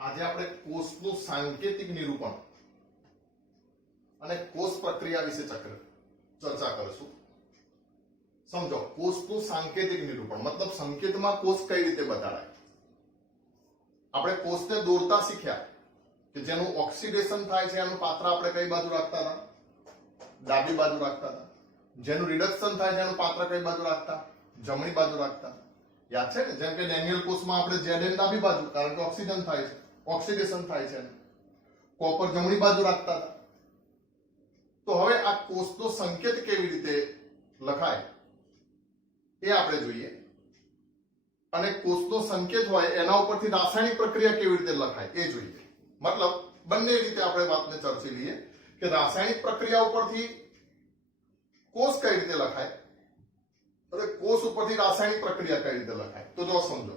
આજે આપણે કોષનું સાંકેતિક નિરૂપણ અને કોષ પ્રક્રિયા વિશે ચર્ચા કરીશું. સમજો, કોષનું સાંકેતિક નિરૂપણ મતલબ સંકેતમાં કોષ કઈ રીતે બતાડાય. આપણે કોષને દોરતા શીખ્યા કે જેનું ઓક્સિડેશન થાય છે એનું પાત્ર આપણે કઈ બાજુ રાખતા હતા? ડાબી બાજુ રાખતા હતા. જેનું રિડક્શન થાય છે એનું પાત્ર કઈ બાજુ રાખતા? જમણી બાજુ રાખતા. યાદ છે ને? જેમ કે ડેનિયલ કોષમાં આપણે Zn ડાબી બાજુ, કારણ કે ઓક્સિજન થાય છે, ઓક્સિડેશન થાય છે. કોપર જમણી બાજુ રાખતા હતા. તો હવે આ કોષનો સંકેત કેવી રીતે લખાય એ આપણે જોઈએ. અને કોષનો સંકેત હોય એના ઉપરથી રાસાયણિક પ્રક્રિયા કેવી રીતે લખાય એ જોઈએ. મતલબ બંને રીતે આપણે વાતને ચર્ચી લઈએ કે રાસાયણિક પ્રક્રિયા ઉપરથી કોષ કઈ રીતે લખાય અને કોષ ઉપરથી રાસાયણિક પ્રક્રિયા કઈ રીતે લખાય. તો જો સમજો,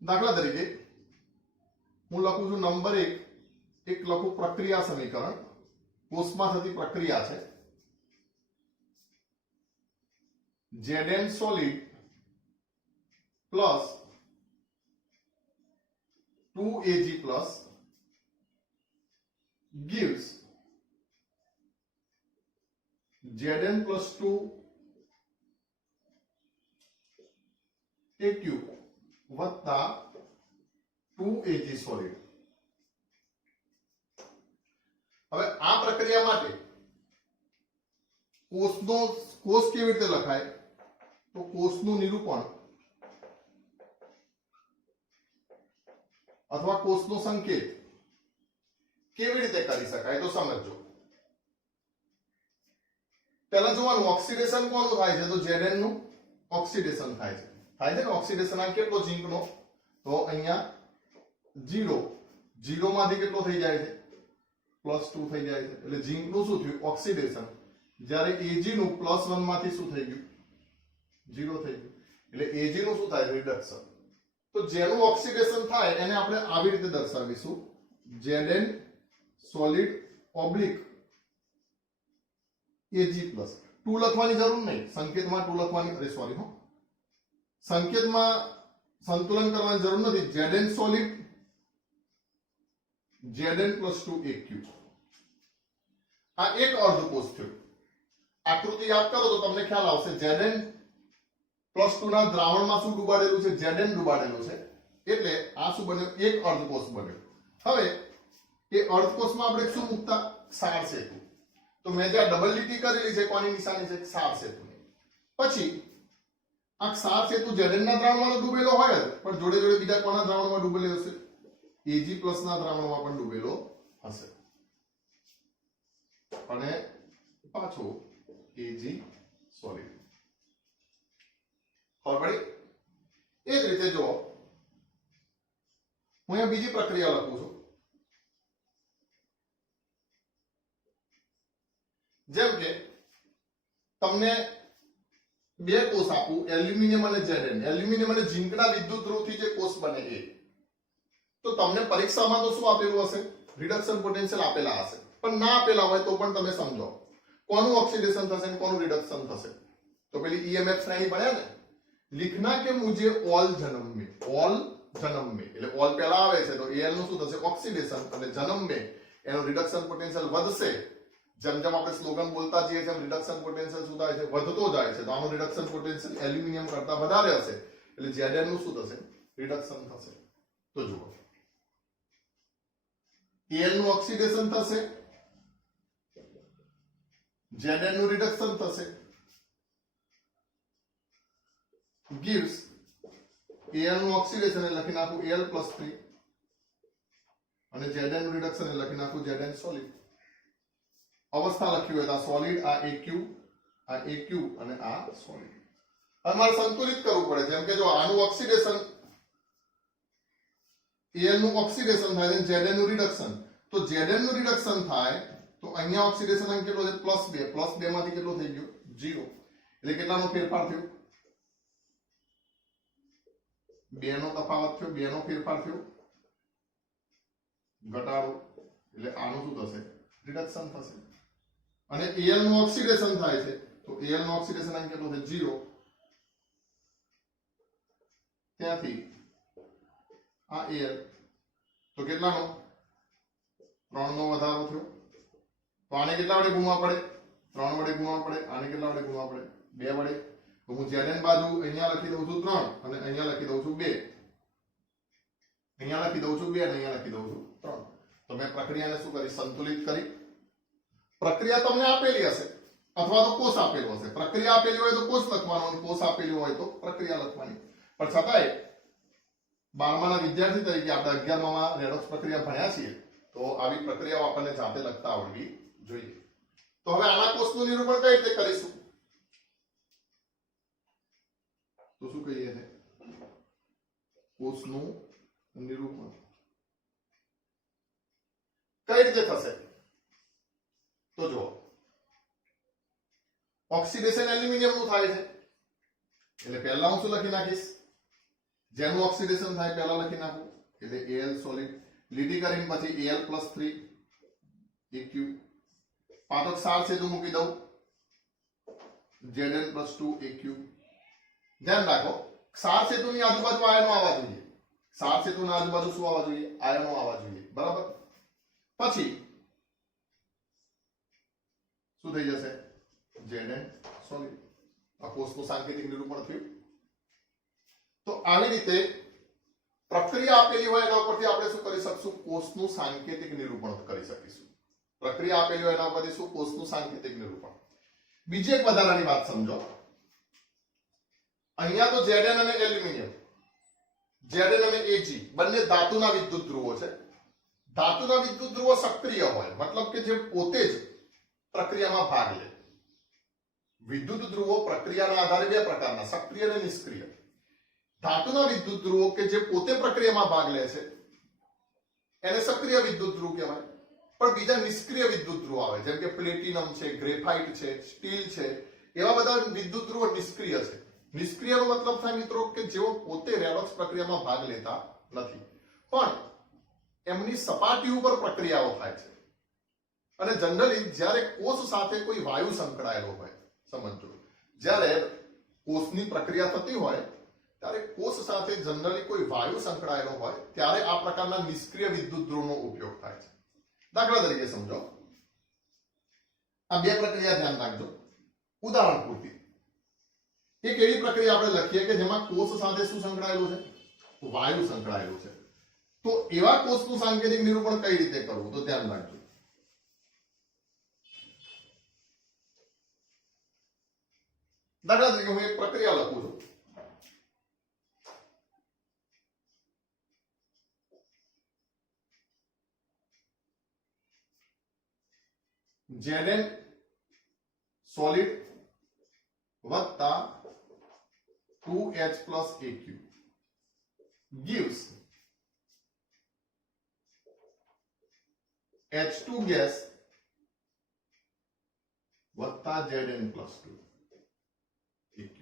દાખલા તરીકે હું લખું છું નંબર 1, એક લખું પ્રક્રિયા સમીકરણ. કોષમાં થતી પ્રક્રિયા છે Zn solid plus 2Ag plus gives Zn plus 2Aq વત્તા 2Ag solid. હવે આ પ્રક્રિયા માટે કોષ કેવી રીતે લખાય? તો કોષનું નિરૂપણ અથવા કોષનો સંકેત કેવી રીતે કરી શકાય તો સમજો. પહેલા જોવાનું ઓક્સિડેશન કોનું થાય છે? તો Zn નું ઓક્સિડેશન થાય છે. થાય છે ને ઓક્સિડેશન. આ કેટલો ઝીંકનો? તો અહીંયા 0 માંથી કેટલો થઈ જાય છે? +2 થઈ જાય છે. એટલે ઝીંકનું શું થયું? ઓક્સિડેશન. જ્યારે Ag નું +1 માંથી શું થઈ ગયું? 0 થઈ ગયું. એટલે Ag નું શું થાય? રિડક્શન. તો જેનું ઓક્સિડેશન થાય એને આપણે આવી રીતે દર્શાવીશું, Zn solid oblique Ag plus. 2 લખવાની જરૂર નહીં, સંકેતમાં 2 લખવાની, સંકેતમાં સંતુલન કરવાની જરૂર નથી. Zn solid Zn plus 2Aq. આ એક અર્ધકોષ થયો. આકૃતિ યાદ કરો તો તમને ખ્યાલ આવશે. Zn plus 2 ના દ્રાવણમાં શું ડુબાડેલું છે? Zn ડુબાડેલું છે. એટલે આ શું બન્યું? એક અર્ધકોષ બન્યો. હવે એ અર્ધકોષમાં આપણે શું મૂકતા? ક્ષાર સેતુ. તો મેં જે ડબલ લીટી કરેલી છે કોની નિશાની છે? ક્ષાર સેતુની. પછી આ ક્ષાર સેતુ Zn ના દ્રાવણમાં તો ડૂબેલો હોય જ, પણ જોડે જોડે બીજા કોના દ્રાવણમાં ડૂબેલો હશે? Ag પ્લસ ના દ્રાવણમાં પણ ડૂબેલો હશે. અને પાછો Ag સોલિડ. ખબર પડી? એ જ રીતે જો હું અહીંયા બીજી પ્રક્રિયા લખું છું. જેમ કે તમને બે કોષ આપું, એલ્યુમિનિયમ અને Zn. એલ્યુમિનિયમ અને ઝીંકના વિદ્યુત ધ્રુવથી જે કોષ બને એ. તો તમને પરીક્ષામાં તો શું આપેલું હશે? રિડક્શન પોટેન્શિયલ આપેલા હશે. પણ ના આપેલા હોય તો પણ તમે સમજો કોનું ઓક્સિડેશન થશે અને કોનું રિડક્શન થશે. તો પેલી EMF શ્રેણી ભણ્યા ને, लिखना કે मुझे ऑल जन्म में, ऑल जन्म में એટલે ઓલ પહેલા આવે છે તો Al નું શું થશે? ઓક્સિડેશન. અને જન્મ में એનો રિડક્શન પોટેન્શિયલ વધશે. જેમ જેમ આપણે સ્લોગન બોલતા જઈએ તેમ રિડક્શન પોટેન્શિયલ શું થાય છે? વધતો જાય છે. તો આનું રિડક્શન પોટેન્શિયલ એલ્યુમિનિયમ કરતા વધારે હશે. એટલે Zn નું શું થશે? રિડક્શન થશે. તો જુઓ, Al નું ઓક્સિડેશન થશે, Zn નું રિડક્શન થશે. gives Al નું ઓક્સિડેશન એ લખી નાખું Al + 3 અને Zn નું રિડક્શન એ લખી નાખું Zn સોલિડ. અવસ્થા લખી હોય તો આ સોલિડ, આ Aq અને આ સોલિડ. હવે મારે સંતુલિત કરવું પડે. જેમ કે જો આનું ઓક્સિડેશન, Al નું ઓક્સિડેશન થાય છે, Zn નું રિડક્શન. તો Zn નું રિડક્શન થાય તો અહીંયા ઓક્સિડેશન અંક કેટલો છે? +2. +2 માંથી કેટલો થઈ ગયો? 0. એટલે કેટલાનો ફેરફાર થયો? 2 નો તફાવત થયો, 2 નો ફેરફાર થયો, ઘટાડો. એટલે આનું શું થશે? રિડક્શન થશે. અને Al નું ઓક્સિડેશન થાય છે તો Al નું ઓક્સિડેશન અંક કેટલો છે? 0. ત્યાંથી આ Al તો કેટલાનો 3 નો વધારો થયો તો આને કેટલા વડે ગુણવા પડે 3 વડે ગુણવા પડે આને કેટલા વડે ગુણવા પડે 2 વડે તો હું Zn બાજુ અહીંયા લખી દઉં છું 3 અને અહીંયા લખી દઉં છું 2 અહીંયા લખી દઉં છું 2 અને અહીંયા લખી દઉં છું 3 તો મેં પ્રક્રિયાને શું કરી સંતુલિત કરી પ્રક્રિયા તમને આપેલી હશે અથવા તો કોષ આપેલો હશે પ્રક્રિયા આપેલી હોય તો કોષ લખવાનો અને કોષ આપેલી હોય તો પ્રક્રિયા લખવાની પણ છતાંય 12માના વિદ્યાર્થી તરીકે આપણે 11મામાં રેડોક્સ પ્રક્રિયા ભણ્યા છીએ તો આવી પ્રક્રિયાઓ આપણને જાતે લખતા આવડવી જોઈએ તો હવે આના કોષનું નિરૂપણ કઈ રીતે કરીશું તો શું કહીએ છે કોષનું નિરૂપણ કઈ રીતે થશે તો જો ઓક્સિડેશન એલ્યુમિનિયમ નું થાય છે એટલે પહેલા હું શું લખી નાખીશ જેનું ઓક્સિડેશન થાય પહેલા લખી નાખું એટલે Al સોલિડ લીટી કરીને પછી Al+3 Aq પાછો ક્ષાર છે તો મૂકી દઉં Zn+2 Aq ધ્યાન રાખો ક્ષાર સેતુની આજુબાજુ આયનો આવવા જોઈએ ક્ષાર સેતુની આજુબાજુ શું આવવા જોઈએ આયનો આવવા જોઈએ બરાબર પછી શું થઈ જશે Zn સોલિડ આ કોષનું સાંકેતિક નિરૂપણ થયું તો આવી રીતે પ્રક્રિયા આપેલી હોય એના ઉપરથી આપણે શું કરી શકશું કોષનું સાંકેતિક નિરૂપણ કરી શકીશું પ્રક્રિયા આપેલી હોય એના ઉપરથી શું કોષનું સાંકેતિક નિરૂપણ બીજી એક વધારાની વાત સમજો અહીંયા તો Zn અને એલ્યુમિનિયમ Zn અને Ag બંને ધાતુના વિદ્યુત ધ્રુવો છે ધાતુના વિદ્યુત ધ્રુવો સક્રિય હોય મતલબ કે જે પોતે જ પ્રક્રિયામાં ભાગ લે વિદ્યુત ધ્રુવો પ્રક્રિયાના આધારે બે પ્રકારના સક્રિય અને નિષ્ક્રિય ધાતુના વિદ્યુત ધ્રુવો કે જે પોતે પ્રક્રિયામાં ભાગ લે છે એને સક્રિય વિદ્યુત ધ્રુવ કહેવાય પણ બીજા નિષ્ક્રિય વિદ્યુત ધ્રુવ આવે જેમ કે પ્લેટિનમ છે ગ્રેફાઇટ છે સ્ટીલ છે એવા બધા વિદ્યુત ધ્રુવો નિષ્ક્રિય છે નિષ્ક્રિયનો મતલબ થાય મિત્રો કે જેઓ પોતે રેડોક્સ પ્રક્રિયામાં ભાગ લેતા નથી પણ એમની સપાટી ઉપર પ્રક્રિયાઓ થાય છે અને જનરલી જ્યારે કોષ સાથે કોઈ વાયુ સંકળાયેલો હોય સમજો જ્યારે કોષની પ્રક્રિયા થતી હોય ત્યારે કોષ સાથે જનરલી કોઈ વાયુ સંકળાયેલો હોય ત્યારે આ પ્રકારના નિષ્ક્રિય વિદ્યુત ધ્રુવનો ઉપયોગ થાય છે દાખલા તરીકે સમજો આ બે પ્રક્રિયા ધ્યાન રાખજો ઉદાહરણ પૂરતી એક એવી પ્રક્રિયા આપણે લખીએ કે જેમાં કોષ સાથે શું સંકળાયેલું છે વાયુ સંકળાયેલું છે તો એવા કોષનું સાંકેતિક નિરૂપણ કઈ રીતે કરવું તો ધ્યાન રાખજો દાખલા તરીકે હું એક પ્રક્રિયા લખું છું Zn solid વત્તા 2H plus Aq gives H2 gas વત્તા Zn plus 2 Aq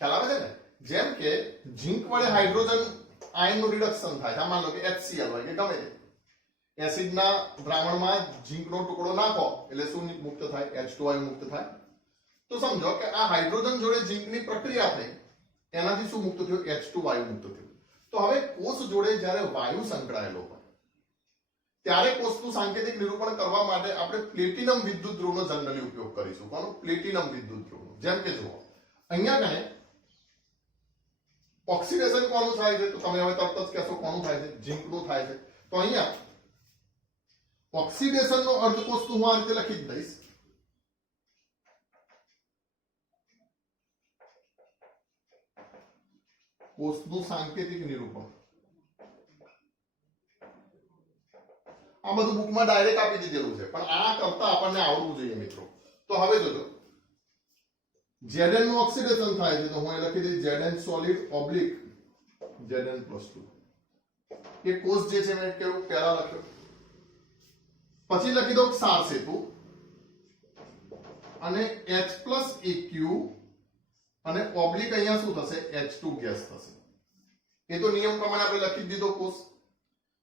ખ્યાલ આવે છે ને જેમ કે ઝીંક વડે હાઇડ્રોજન આયનનું રિડક્શન થાય છે માન લો કે HCl હોય કે ગમે તે એસિડના દ્રાવણમાં ઝીંકનો ટુકડો નાખો એટલે શું મુક્ત થાય H2 વાયુ મુક્ત થાય તો સમજો કે આ હાઇડ્રોજન જોડે ઝીંકની પ્રક્રિયા થઈ એનાથી શું મુક્ત થયું H2 વાયુ મુક્ત થયું તો હવે કોષ જોડે જ્યારે વાયુ સંકળાયેલો હોય ત્યારે કોષનું સાંકેતિક નિરૂપણ કરવા માટે આપણે પ્લેટિનમ વિદ્યુત ધ્રુવનો જનરલી ઉપયોગ કરીશું કોનો પ્લેટિનમ વિદ્યુત ધ્રુવનો જેમ કે જુઓ અહીંયા કને ઓક્સિડેશન કોનું થાય છે તો તમે હવે તરત જ કહેશો કોનું થાય છે ઝીંકનું થાય છે તો અહીંયા ઓક્સિડેશનનો અર્થ કોષનું હું આ રીતે લખી જ દઈશ કોષનું સાંકેતિક નિરૂપણ આ બધું બુકમાં ડાયરેક્ટ આપી દીધેલું છે પણ આ કરતા આપણને આવડવું જોઈએ મિત્રો તો હવે જોજો Zn નું ઓક્સિડેશન થાય છે તો હું અહીં લખી દઈશ Zn solid ઓબ્લિક Zn+2 એ કોષ જે છે મેં કેવું પહેલા લખ્યો પછી લખી દો ક્ષાર સેતુ અને H+Aq અને ઓબ્લિક અહીંયા શું થશે H2 ગેસ થશે એ તો નિયમ પ્રમાણે આપણે લખી દીધો કોષ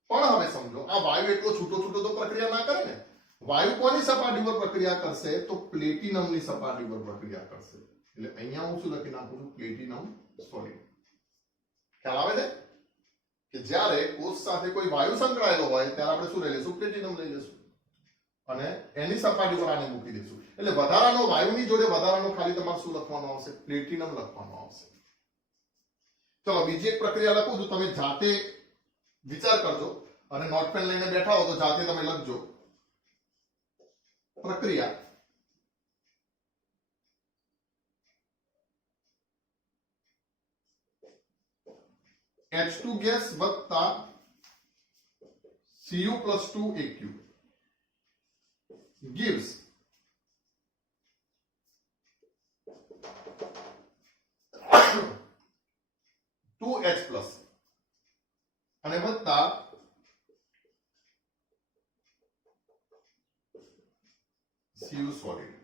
પણ હવે સમજો આ વાયુ એટલો છૂટો છૂટો તો પ્રક્રિયા ના કરે ને વાયુ કોની સપાટી પર પ્રક્રિયા કરશે તો પ્લેટિનમની સપાટી પર પ્રક્રિયા કરશે એટલે અહીંયા હું શું લખી નાખું છું પ્લેટિનમ સોલિડ ખ્યાલ આવે છે કે જ્યારે કોષ સાથે કોઈ વાયુ સંકળાયેલો હોય ત્યારે આપણે શું લઈ લઈશું? પ્લેટિનમ લઈ લઈશું અને એની સપાટી પર આને મૂકી દઈશું. એટલે વધારાનો વાયુની જોડે વધારાનો ખાલી તમારે શું લખવાનું આવશે? પ્લેટિનમ લખવાનું આવશે. ચલો બીજી એક પ્રક્રિયા લખું છું, તમે જાતે વિચાર કરજો અને નોટપેન લઈને બેઠા હો તો જાતે તમે લખજો. પ્રક્રિયા H2 ગેસ વત્તા Cu+2Aq gives 2H+ અને વત્તા Cu સોલિડ.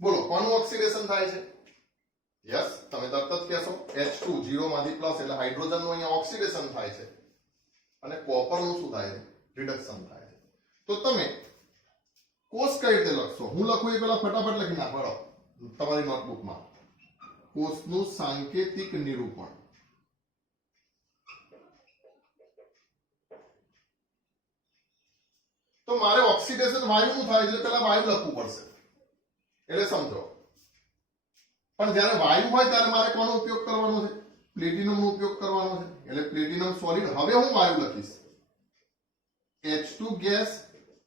બોલો કોનું ઓક્સિડેશન થાય છે? યસ, તમે તરત જ કહેશો H2 0 માંથી પ્લસ એટલે હાઇડ્રોજન નું અહીંયા ઓક્સિડેશન થાય છે અને કોપર નું શું થાય છે? રિડક્શન થાય છે. તો તમે કોષ કઈ રીતે લખશો? હું લખું એ પહેલા ફટાફટ લખી નાખો તમારી નોટબુકમાં. કોષનું સાંકેતિક નિરૂપણ. તો મારે ઓક્સિડેશન વાયુનું થાય એટલે પહેલા વાયુ લખવું પડશે. એટલે સમજો, પણ જ્યારે વાયુ હોય ત્યારે મારે કોનો ઉપયોગ કરવાનો છે? પ્લેટિનમનો ઉપયોગ કરવાનો છે. એટલે પ્લેટિનમ સોલિડ. હવે હું વાયુ લખીશ H2 ગેસ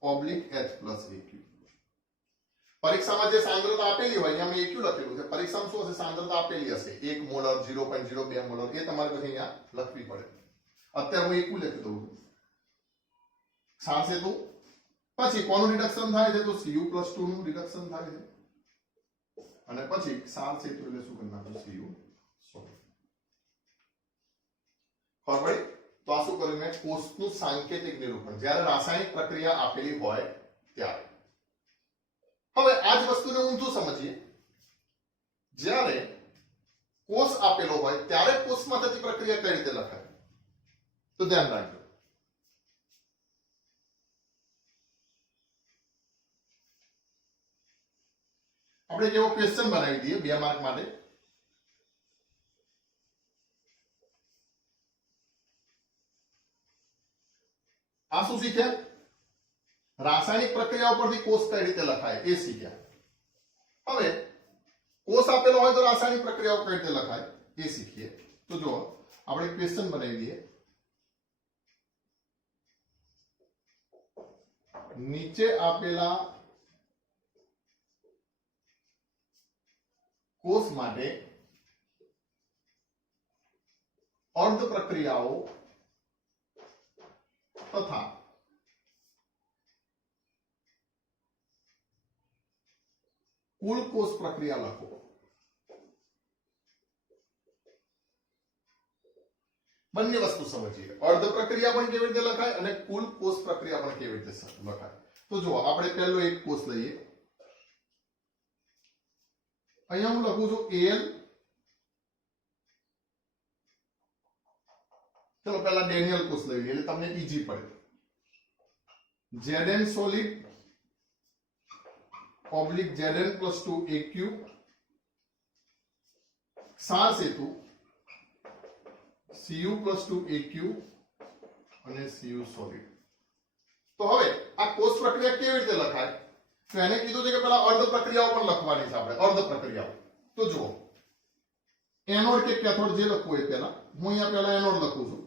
H+Aq. પરીક્ષામાં જે સાંદ્રતા આપેલી હોય અહીંયા મેં Aq લખેલું છે. પરીક્ષામાં શું હશે? સાંદ્રતા આપેલી હશે 1 મોલર, 0.02 મોલર. એ તમારે પછી અહીંયા લખવી પડે. અત્યારે હું Aq લખી દઉં છું. સાંસેતુ પછી કોનું રિડક્શન થાય છે? તો Cu+2 નું રિડક્શન થાય છે અને પછી સાર સેતુ એટલે શું કરી નાખો? Cu solid. ખબર પડી? તો આ શું કર્યું મેં? કોષનું સાંકેતિક નિરૂપણ, જ્યારે રાસાયણિક પ્રક્રિયા આપેલી હોય ત્યારે. હવે આ જ વસ્તુને ઊંધું સમજીએ. જ્યારે કોષ આપેલો હોય ત્યારે કોષમાં થતી પ્રક્રિયા કઈ રીતે લખાય? તો ધ્યાન રાખજો. આપણે કેવો ક્વેશ્ચન બનાવી દઈએ 2 માર્ક માટે. આ શું શીખ્યા? રાસાયણિક પ્રક્રિયાઓ પરથી કોષ કઈ રીતે લખાય એ શીખ્યા. હવે કોષ આપેલો હોય તો રાસાયણિક પ્રક્રિયાઓ કઈ રીતે લખાય એ શીખીએ. તો જો આપણે ક્વેશ્ચન બનાવી દઈએ. નીચે આપેલા કોષ માટે અર્ધ પ્રક્રિયાઓ તથા કુલ કોષ પ્રક્રિયા લખો. બંને વસ્તુ સમજીએ. અર્ધ પ્રક્રિયા પણ કેવી રીતે લખાય અને કુલ કોષ પ્રક્રિયા પણ કેવી રીતે લખાય. તો જુઓ, આપણે પહેલો એક કોષ લઈએ. અહીંયા હું લખું છું Al. ચલો પહેલા ડેનિયલ કોષ લઈએ એટલે તમને ઈઝી પડે. Zn સોલિડ Zn+2Aq સાર સેતુ Cu+2Aq અને Cu સોલિડ. તો હવે આ કોષ પ્રક્રિયા કેવી રીતે લખાય? તો એને કીધું છે કે પેલા અર્ધ પ્રક્રિયાઓ પણ લખવાની છે આપણે. અર્ધ પ્રક્રિયાઓ તો જુઓ, એનોડ કે કેથોડ જે લખવું હોય પહેલા, હું અહીંયા પહેલા એનોડ લખું છું.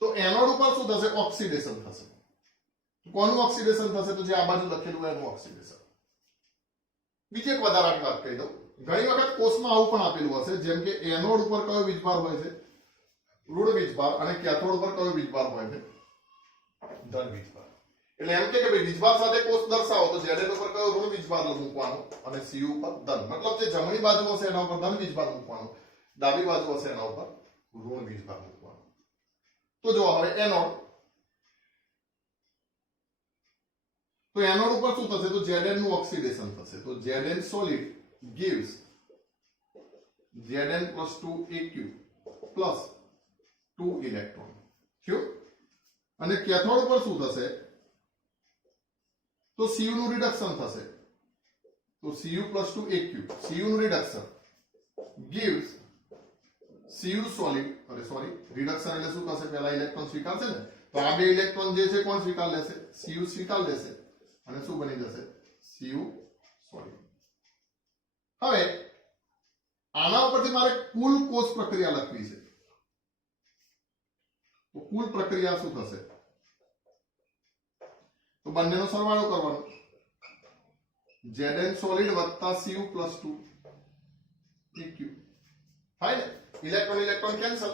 તો એનોડ ઉપર શું થશે? ઓક્સિડેશન થશે. કોનું ઓક્સિડેશન થશે? તો જે આ બાજુ લખેલું હોય એનું ઓક્સિડેશન. બીજી એક વધારાની વાત કહી દઉં. ઘણી વખત કોષમાં આવું પણ આપેલું હશે, જેમ કે એનોડ ઉપર કયો વીજભાર હોય છે? ઋણ વીજભાર. અને કેથોડ ઉપર કયો વીજભાર હોય છે? ધન વીજભાર. એટલે એમ કે ભાઈ વીજભાર સાથે કોષ દર્શાવો તો Zn ઉપર કયો ઋણ વીજભાર મૂકવાનો અને Cu ઉપર ધન. મતલબ જે જમણી બાજુ હશે એના ઉપર ધન વીજભાર મૂકવાનો, ડાબી બાજુ હશે એના ઉપર ઋણ વીજભાર મૂકવાનો. તો જો હવે એનોડ. તો એનોડ ઉપર શું થશે? તો Zn નું ઓક્સિડેશન થશે. તો Zn solid gives Zn+2Aq plus 2 electron. ક્યું? અને કેથોડ ઉપર શું થશે? તો Cu નું રિડક્શન થશે. તો Cu+2Aq, Cu નું રિડક્શન gives Cu સોલિડ અરે સોરી રિડક્શન એટલે શું થશે પહેલા ઇલેક્ટ્રોન સ્વીકારશે ને તો આ બે ઇલેક્ટ્રોન જે છે કોણ સ્વીકાર લેશે Cu સ્વીકાર લેશે અને શું બની જશે Cu સોલિડ હવે આના ઉપરથી મારે કુલ કોષ પ્રક્રિયા લખવી છે તો કુલ પ્રક્રિયા શું થશે તો બંનેનો સરવાળો કરવાનો Zn સોલિડ વત્તા Cu પ્લસ 2 Eq થાય ને ઇલેક્ટ્રોન ઇલેક્ટ્રોન કેન્સલ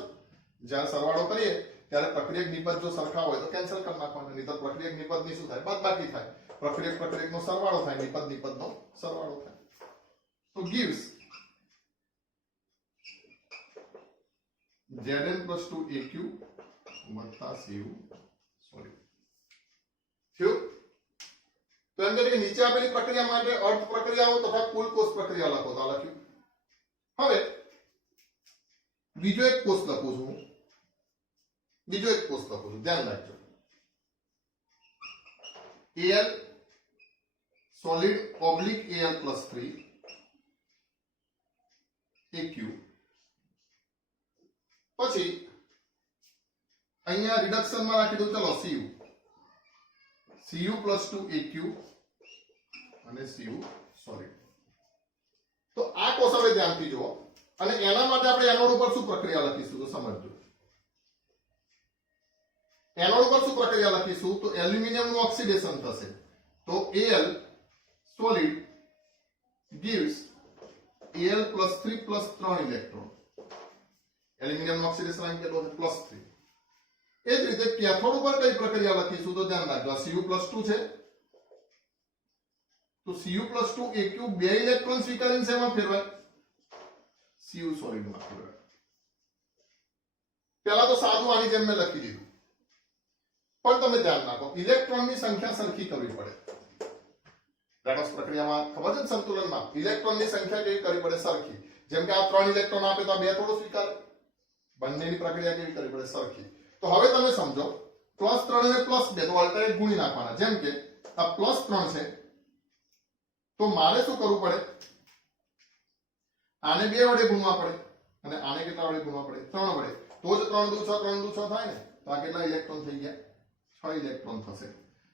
જ્યારે સરવાળો કરીએ ત્યારે પ્રક્રિયક નિપજ જો સરખા હોય તો કેન્સલ કરી નાખવાના નહીં તો પ્રક્રિયક નિપજની શું થાય બાદબાકી થાય પ્રક્રિયક પ્રક્રિયકનો સરવાળો થાય નિપજ નિપજનો સરવાળો થાય તો gives Zn plus 2 Eq વત્તા Cu સોરી થયું તો એમ કે નીચે આપેલી પ્રક્રિયા માટે અર્ધ પ્રક્રિયાઓ તથા કુલ કોષ પ્રક્રિયા લખો તો લખ્યું હવે બીજો એક કોષ લખું છું ધ્યાન રાખજો Al solid oblique Al plus 3 Aq પછી અહીંયા રિડક્શન માં રાખી દઉં ચલો Cu plus 2 Aq અને Cu સોલિડ તો આ કોષ હવે ધ્યાનથી જુઓ અને એના માટે આપણે એનોડ ઉપર શું પ્રક્રિયા લખીશું તો સમજજો એનોડ ઉપર શું પ્રક્રિયા લખીશું તો એલ્યુમિનિયમ નું ઓક્સિડેશન થશે તો Al solid gives Al plus 3 plus 3 electron aluminium નું ઓક્સિડેશન અહીં કેટલો છે પ્લસ 3 એ જ રીતે કેથોડ ઉપર કઈ પ્રક્રિયા લખીશું તો ધ્યાન રાખજો Cu plus 2 છે તો Cu plus 2 Aq બે ઇલેક્ટ્રોન સ્વીકારીને શેમાં ફેરવાય Cu સોલિડ માં ફેરવાય પહેલા તો સાદું આની જેમ મેં લખી દીધું પણ તમે ધ્યાન રાખો ઇલેક્ટ્રોનની સંખ્યા સરખી કરવી પડે રેડોક્સ પ્રક્રિયામાં ખબર છે સંતુલનમાં ઇલેક્ટ્રોનની સંખ્યા કેવી કરવી પડે સરખી જેમ કે આ 3 ઇલેક્ટ્રોન આપે તો આ બે થોડો સ્વીકારે બંનેની પ્રક્રિયા કેવી કરવી પડે સરખી તો હવે તમે સમજો +3 અને +2 તો ઓલ્ટરનેટ ગુણી નાખવાના જેમ કે આ +3 છે તો મારે શું કરવું પડે આને 2 વડે ગુણવા પડે અને આને કેટલા વડે ગુણવા પડે 3 વડે તો જ 3 દુ 6 3 દુ 6 થાય ને તો આ કેટલા ઇલેક્ટ્રોન થઈ ગયા 6 ઇલેક્ટ્રોન થશે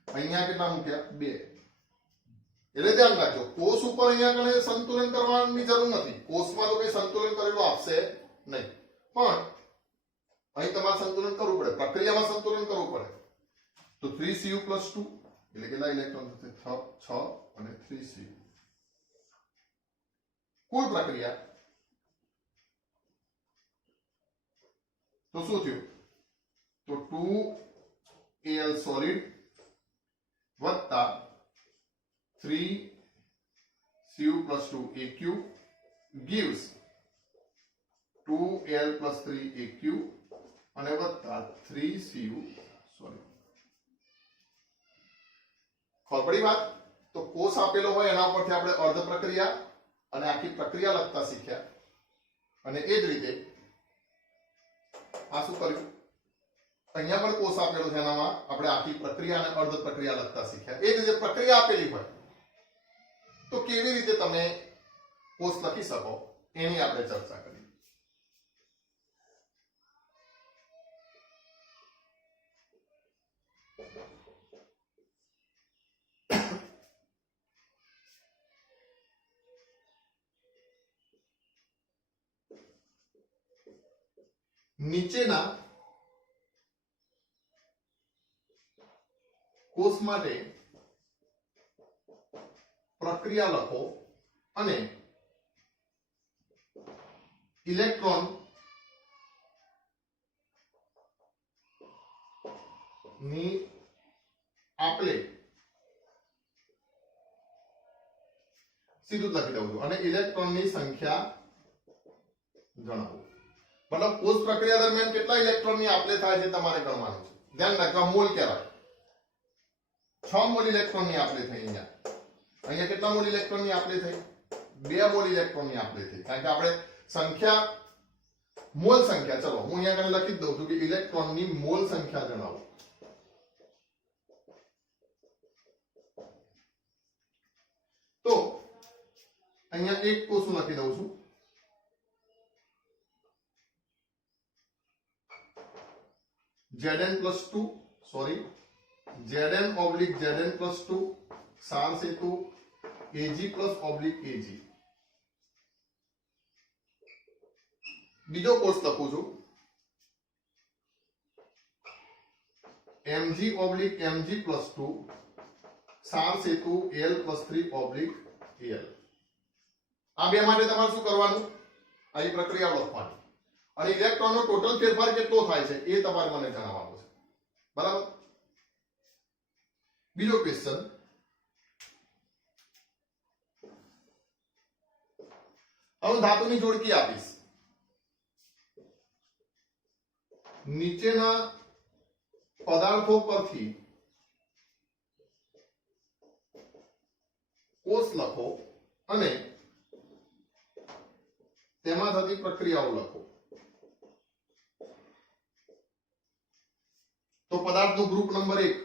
અહીંયા કેટલા મૂક્યા 2 એટલે ધ્યાન રાખજો કોષ ઉપર અહીંયા કને સંતુલન કરવાની જરૂર નથી કોષમાં તો કોઈ સંતુલન કરેલું આપશે નહીં પણ અહીં તમારે સંતુલન કરવું પડે પ્રક્રિયામાં સંતુલન કરવું પડે તો 3Cu plus 2 એટલે કેટલા ઇલેક્ટ્રોન થશે 6 અને 3Cu કુલ પ્રક્રિયા તો શું થયું તો 2Al સોલિડ વત્તા 3Cu plus 2 Aq gives 2Al plus 3 Aq અને વત્તા 3Cu સોલિડ ખબર પડી વાત તો કોષ આપેલો હોય એના ઉપરથી આપણે અર્ધ પ્રક્રિયા અને આખી પ્રક્રિયા લખતા શીખ્યા અને એ જ રીતે આ શું કર્યું અહીંયા પણ કોષ આપેલો છે એનામાં આપણે આખી પ્રક્રિયા અને અર્ધ પ્રક્રિયા લખતા શીખ્યા એ જ રીતે પ્રક્રિયા આપેલી હોય તો કેવી રીતે તમે કોષ લખી શકો એની આપણે ચર્ચા કરી નીચેના કોષ માટે પ્રક્રિયા લખો અને ઇલેક્ટ્રોન ની આપલે સીધું લખી દઉં છું અને ઇલેક્ટ્રોનની સંખ્યા ગણો मतलब कोष प्रक्रिया दरमियान કેટલા ઇલેક્ટ્રોનની આપલે થાય છે તમારે ગણવાનું છે ધ્યાન રાખજો મોલ કહેવાય 6 મોલ ઇલેક્ટ્રોનની આપલે થઈ અહીંયા કેટલા મોલ ઇલેક્ટ્રોનની આપલે થઈ 2 મોલ ઇલેક્ટ્રોનની આપલે થઈ કારણ કે આપણે સંખ્યા મોલ સંખ્યા ચલો હું અહીંયા આગળ લખી દઉં છું કે ઇલેક્ટ્રોનની મોલ સંખ્યા જણાવો તો અહીંયા એક કોષ લખી દઉં છું Zn+2 सॉरी Zn/Zn+2 सार सेतु Ag+/Ag। बीजो कोर्स लखू छू Mg/Mg+2 सार सेतु Al+3/Al। આ બે માટે તમારે શું કરવાનું? આ પ્રક્રિયા લખવાની અને ઇલેક્ટ્રોનનો ટોટલ ફેરફાર કેટલો થાય છે એ તમારે મને જણાવવાનું છે, બરાબર? બીજો ક્વેશ્ચન, હવે ધાતુની જોડકી આપીશ, નીચેના પદાર્થો પરથી કોષ લખો અને તેમાં થતી પ્રક્રિયાઓ લખો। તો પદાર્થનો ગ્રુપ નંબર 1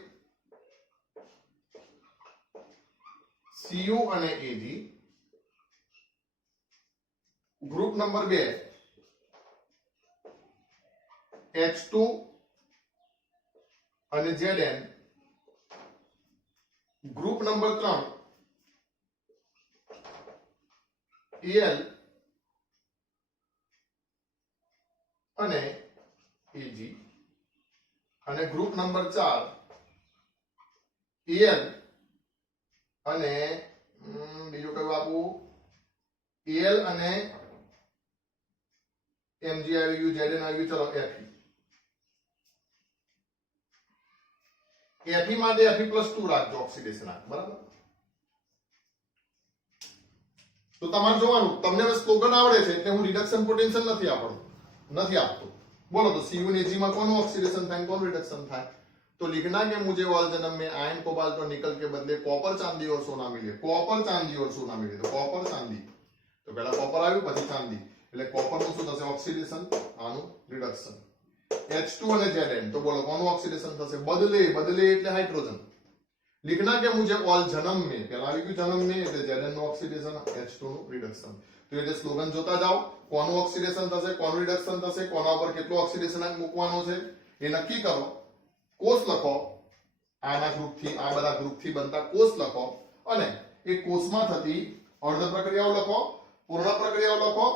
Cu અને Ag, ગ્રુપ નંબર 2 H2 અને Zn, ગ્રુપ નંબર 3 Al અને Ag, અને ગ્રુપ નંબર 4 Al અને બીજું કયું આપું? Al અને Mg આવી ગયું, Zn આવી ગયું, ચલો Fe માટે Fe+2 રાખજો, ઓક્સિડેશન આંક, બરાબર? તો તમારે જોવાનું, તમને હવે સ્લોગન આવડે છે એટલે હું રિડક્શન પોટેન્શિયલ નથી આપતો। बोलो तो Cu ने Ag में कौन ऑक्सीडेशन થાય, कौन रिडक्शन થાય? तो लिखना कि मुझे वाल जन्म में आयन कोबाल्ट और निकल के बदले कॉपर चांदी और सोना मिले। कॉपर चांदी और सोना मिले तो कॉपर चांदी, तो पहला कॉपर આવ્યું પછી ચાંદી, એટલે કોપર નું શું થશે? ઓક્સિડેશન, આનું રિડક્શન। H2 અને Zn, તો બોલો કોનું ઓક્સિડેશન થશે? બદલે એટલે હાઇડ્રોજન। लिखना कि मुझे ऑल जन्म में, पहला આવી ગયું જન્મ में એટલે Zn નું ઓક્સિડેશન, H2 નું રિડક્શન। તો એટલે સ્લોગન જોતા જાઓ, કોનું ઓક્સિડેશન થશે, કોનું રિડક્શન થશે, કોના ઉપર કેટલું ઓક્સિડેશન આંક મૂકવાનો છે એ નક્કી કરો। કોષ લખો, આના ગ્રુપથી આ બધા ગ્રુપથી બનતા કોષ લખો અને એ કોષમાં થતી અર્ધ પ્રક્રિયાઓ લખો, પૂર્ણ પ્રક્રિયાઓ લખો,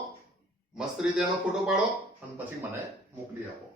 મસ્ત રીતે એનો ફોટો પાડો અને પછી મને મોકલી આપો।